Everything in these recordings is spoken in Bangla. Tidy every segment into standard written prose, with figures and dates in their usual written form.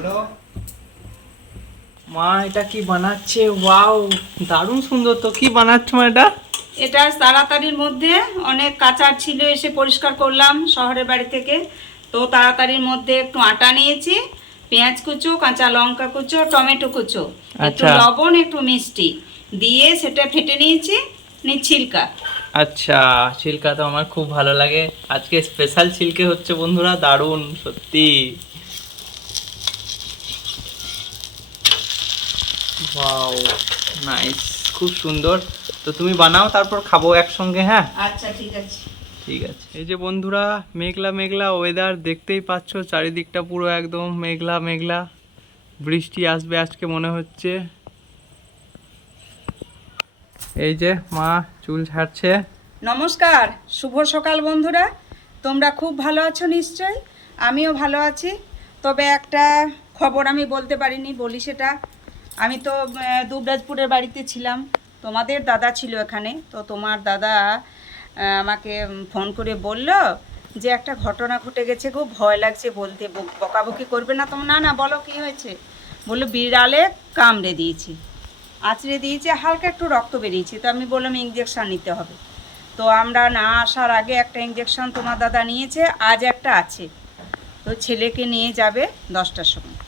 হ্যালো মা, এটা কি বানাচ্ছে? ওয়াও, দারুণ সুন্দর। তো কি বানাচ্ছ মা এটা? এটা তাড়াতাড়ির মধ্যে অনেক কাঁচা ছিল, এসে পরিষ্কার করলাম শহরের বাড়ি থেকে। তো তাড়াতাড়ির মধ্যে একটু আটা নিয়েছি, পেঁয়াজ কুচো, কাঁচা লঙ্কা কুচো, টমেটো কুচো, একটু আচ্ছা লবণ, একটু মিষ্টি দিয়ে সেটা ফেটে নিয়েছি, ছিলকা। আচ্ছা, ছিলকা তো আমার খুব ভালো লাগে। আজকে স্পেশাল ছিলকে হচ্ছে বন্ধুরা, দারুণ সত্যি। ওয়াও, নাইস, খুব সুন্দর। তো তুমি বানাও, তারপর খাবো একসঙ্গে। হ্যাঁ আচ্ছা, ঠিক আছে। ঠিক আছে। এই যে বন্ধুরা, মেঘলা মেঘলা ওয়েদার, দেখতেই পাচ্ছ চারিদিকটা পুরো একদম মেঘলা মেঘলা। বৃষ্টি আসবে আজকে মনে হচ্ছে। এই যে মা চুল ছাড়ছে। নমস্কার, শুভ সকাল বন্ধুরা। তোমরা খুব ভালো আছো নিশ্চয়, আমিও ভালো আছি। তবে একটা খবর আমি বলতে পারিনি, বলি সেটা। আমি তো দুবরাজপুরের বাড়িতে ছিলাম, তোমাদের দাদা ছিল এখানে। তো তোমার দাদা আমাকে ফোন করে বলল যে একটা ঘটনা ঘটে গেছে, খুব ভয় লাগছে বলতে। বকাবকি করবে না তোমরা? না না, বলো কি হয়েছে। বললো বিড়ালে কামড়ে দিয়েছে, আঁচড়ে দিয়েছে, হালকা একটু রক্ত বেরিয়েছে। তো আমি বললাম ইঞ্জেকশন নিতে হবে। তো আমরা না আসার আগে একটা ইঞ্জেকশন তোমার দাদা নিয়েছে, আজ একটা আছে। তো ছেলেকে নিয়ে যাবে 10টার সময়।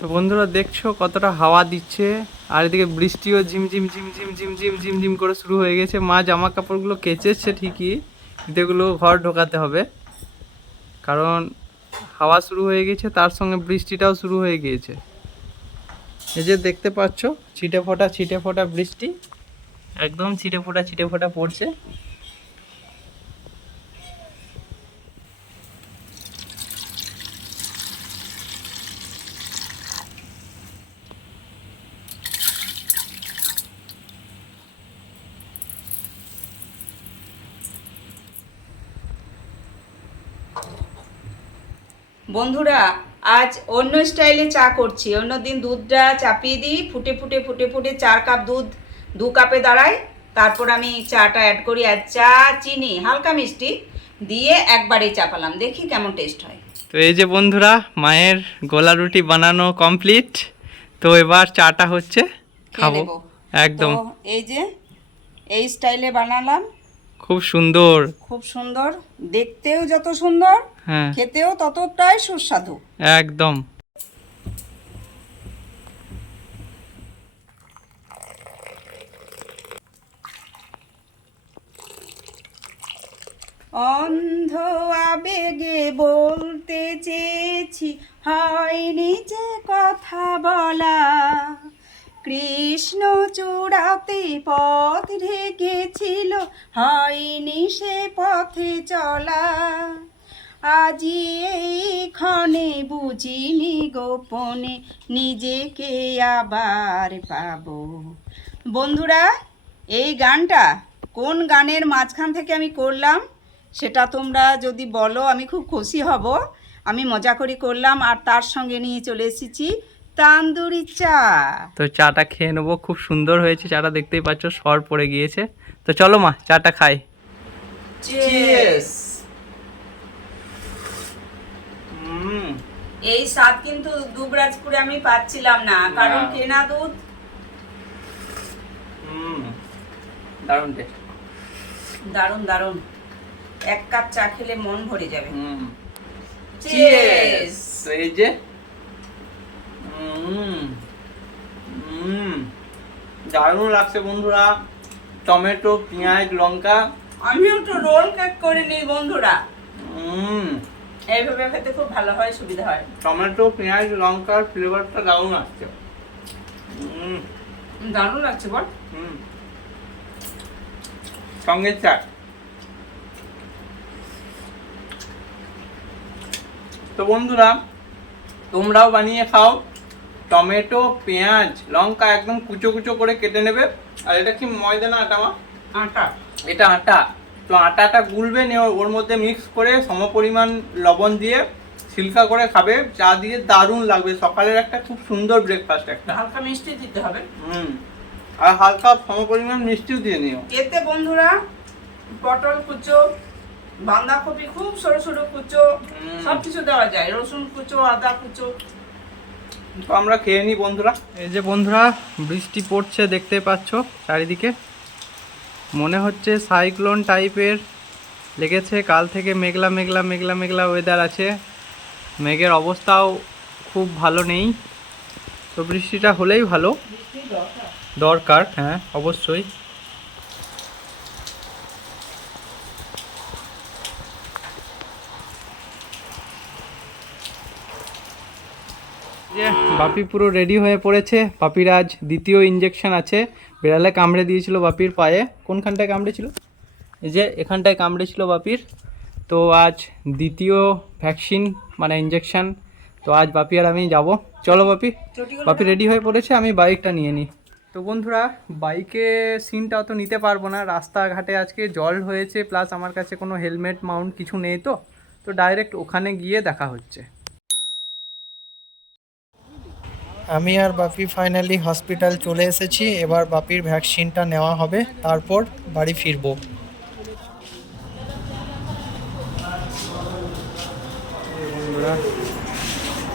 তো বন্ধুরা দেখছো কতটা হাওয়া দিচ্ছে, আর এদিকে বৃষ্টিও ঝিমঝিম ঝিমঝিম ঝিমঝিম ঝিমঝিম করে শুরু হয়ে গেছে। মা জামা কাপড়গুলো কেচেছে ঠিকই, কিন্তু এগুলো ঘর ঢোকাতে হবে, কারণ হাওয়া শুরু হয়ে গেছে, তার সঙ্গে বৃষ্টিটাও শুরু হয়ে গিয়েছে। এই যে দেখতে পাচ্ছ, ছিটে ফোঁটা বৃষ্টি, একদম ছিটে ফোঁটা পড়ছে। বন্ধুরা, আজ অন্য স্টাইলে চা করছি। অন্য দিন দুধটা চাপিয়ে দিই, ফুটে ফুটে ফুটে ফুটে 4 কাপ দুধ 2 কাপে দাঁড়ায়। তারপর আমি চাটা অ্যাড করি, আর চা, চিনি, হালকা মিষ্টি দিয়ে একবারেই চাপালাম, দেখি কেমন টেস্ট হয়। তো এই যে বন্ধুরা, মায়ের গোলা রুটি বানানো কমপ্লিট। তো এবার চাটা হচ্ছে, খেয়ে খাবো। নেব। তো একদম এই যে এই স্টাইলে বানালাম, খুব সুন্দর। খুব সুন্দর দেখতেও, যত সুন্দর হ্যাঁ খেতেও ততটাই সুস্বাদু। একদম। অন্ধ আবেগে বলতে চেয়েছি, হয়নি যে কথা বলা। কৃষ্ণ চূড়াতে পথ ঢেকেছিল, হয়নি সে পথে চলা। আজি এই ক্ষণে বুঝিনি গোপনে, নিজেকে আবার পাবো। বন্ধুরা, এই গানটা কোন গানের মাঝখান থেকে আমি করলাম সেটা তোমরা যদি বলো আমি খুব খুশি হব। আমি মজা করে করলাম, আর তার সঙ্গে নিয়ে চলে এসেছি তান্দুরি চা। তো চাটা খেয়ে নেবো, খুব সুন্দর হয়েছে চাটা, দেখতেই পাচ্ছ সর পড়ে গিয়েছে। তো চলো মা চাটা খাই। Cheers! এই স্বাদ কিন্তু দুবরাজপুরে আমি পাচ্ছিলাম না, কারণ না। কেনা দুধ। দারুণ টেস্ট। দারুণ দারুণ, 1 কাপ চা খেলে মন ভরে যাবে। চিয়ার্স। তো এই যে দারুণ লাগছে বন্ধুরা, টমেটো, পেঁয়াজ, লঙ্কা। আমিও একটু রোল কেক করে নিই বন্ধুরা, হুম এইভাবে খেতে খুব ভালো হয়, সুবিধা হয়। টমেটো, পেঁয়াজ, লঙ্কার ফ্লেভারটা দারুণ আসছে। দারুণ লাগছে বল। সঙ্গে চা। তো বন্ধুরা, তোমরাও বানিয়ে খাও। টমেটো, পেঁয়াজ, লঙ্কা একদম কুচো কুচো করে কেটে নেবে। আর এটা কি ময়দা না আটা মা? আটা। এটা আটা। তো আটাটা গুলবে, নিয়ে ওর মধ্যে মিক্স করে সমপরিমাণ লবণ দিয়ে সিল্কা করে খাবে চা দিয়ে, দারুণ লাগবে। সকালের একটা খুব সুন্দর ব্রেকফাস্ট একটা। হালকা মিষ্টি দিতে হবে। আর হালকা সমপরিমাণ মিষ্টিও দিয়ে নিও। এতে বন্ধুরা পটল কুচো, বাঁধাকপি খুব সরু সরু কুচো, সব কিছু দেওয়া যায়, রসুন কুচো, আদা কুচো, তো আমরা খেয়ে নিই বন্ধুরা। এই যে বন্ধুরা বৃষ্টি পড়ছে দেখতে পাচ্ছ চারিদিকে, মনে হচ্ছে সাইক্লোন টাইপের লেগেছে। কাল থেকে মেঘলা মেঘলা মেঘলা মেঘলা ওয়েদার আছে, মেঘের অবস্থাও খুব ভালো নেই। তো বৃষ্টিটা হলেই ভালো, দরকার, হ্যাঁ অবশ্যই। যে বাপি পুরো রেডি হয়ে পড়েছে। বাপির আজ দ্বিতীয় ইঞ্জেকশন আছে। বিড়ালে কামড়ে দিয়েছিল বাপির পায়ে। কোনখানটায় কামড়েছিল? এই যে এখানটায় কামড়েছিল বাপির। তো আজ দ্বিতীয় ভ্যাকসিন মানে ইঞ্জেকশন। তো আজ বাপি আর আমি যাব। চলো বাপি। বাপি রেডি হয়ে পড়েছে, আমি বাইকটা নিয়ে নিই। তো বন্ধুরা বাইকে সিনটা অত নিতে পারবো না, রাস্তাঘাটে আজকে জল হয়েছে, প্লাস আমার কাছে কোনো হেলমেট মাউন্ট কিছু নেই। তো ডাইরেক্ট ওখানে গিয়ে দেখা হচ্ছে। আমি আর বাপি ফাইনালি হসপিটাল চলে এসেছি। এবার বাপির ভ্যাকসিনটা নেওয়া হবে, তারপর বাড়ি ফিরবো।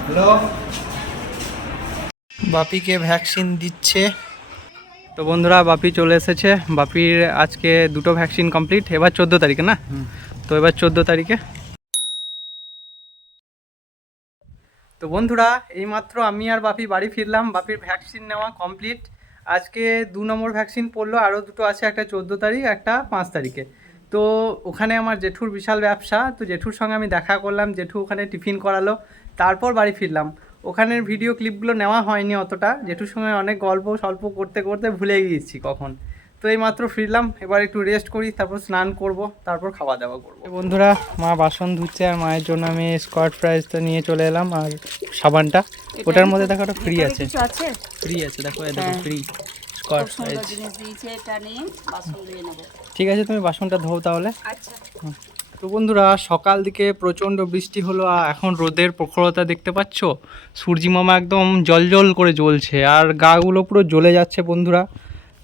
হ্যালো, বাপিকে ভ্যাকসিন দিচ্ছে। তো বন্ধুরা বাপি চলে এসেছে। বাপির আজকে দুটো ভ্যাকসিন কমপ্লিট। এবার 14 তারিখে না? তো এবার 14 তারিখে। তো বন্ধুরা এইমাত্র আমি আর বাপি বাড়ি ফিরলাম। বাপির ভ্যাকসিন নেওয়া কমপ্লিট। আজকে 2 নম্বর ভ্যাকসিন পড়লো, আরও দুটো আছে, একটা 14 তারিখ একটা 5 তারিখে। তো ওখানে আমার জেঠুর বিশাল ব্যবসা, তো জেঠুর সঙ্গে আমি দেখা করলাম, জেঠু ওখানে টিফিন করালো, তারপর বাড়ি ফিরলাম। ওখানের ভিডিও ক্লিপগুলো নেওয়া হয়নি অতটা, জেঠুর সঙ্গে অনেক গল্প স্বল্প করতে করতে ভুলে গিয়েছি কখন। তো এই মাত্র ফিরলাম, এবার একটু রেস্ট করি, তারপর স্নান করব, তারপর খাওয়া দাওয়া করবো। বন্ধুরা মা বাসন ধুচ্ছে, আর মায়ের জন্য আমি স্কোয়াড ফ্রাইজটা নিয়ে চলে এলাম, আর সাবানটা। ওটার মধ্যে দেখো একটা ফ্রি আছে, ফ্রি আছে, দেখো দেখো ফ্রি স্কোয়াড ফ্রাইজ। ঠিক আছে, তুমি বাসনটা ধোও তাহলে। তো বন্ধুরা সকাল দিকে প্রচণ্ড বৃষ্টি হলো, আর এখন রোদের প্রখরতা দেখতে পাচ্ছ। সূর্যি মামা একদম জল করে জ্বলছে, আর গাগুলো পুরো জ্বলে যাচ্ছে বন্ধুরা।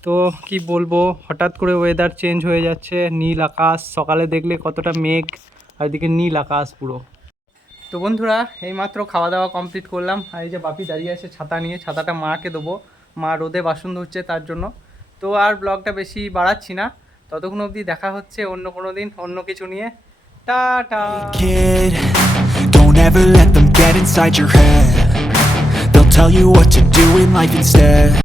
তো কি বলবো, হঠাৎ করে ওয়েদার চেঞ্জ হয়ে যাচ্ছে। নীল আকাশ, সকালে দেখলে কতটা মেঘ, আর এদিকে নীল আকাশ পুরো। তো বন্ধুরা এইমাত্র খাওয়া দাওয়া কমপ্লিট করলাম, আর এই যে বাপি দাঁড়িয়ে আছে ছাতা নিয়ে। ছাতাটা মাকে দেবো, মা রোদে বাসন ধুচ্ছে তার জন্য। তো আর ব্লগটা বেশি বাড়াচ্ছি না, ততক্ষণ অবধি দেখা হচ্ছে অন্য কোনো দিন অন্য কিছু নিয়ে। Tata. Kid, don't ever let them get inside your head. They'll tell you what to do in life instead.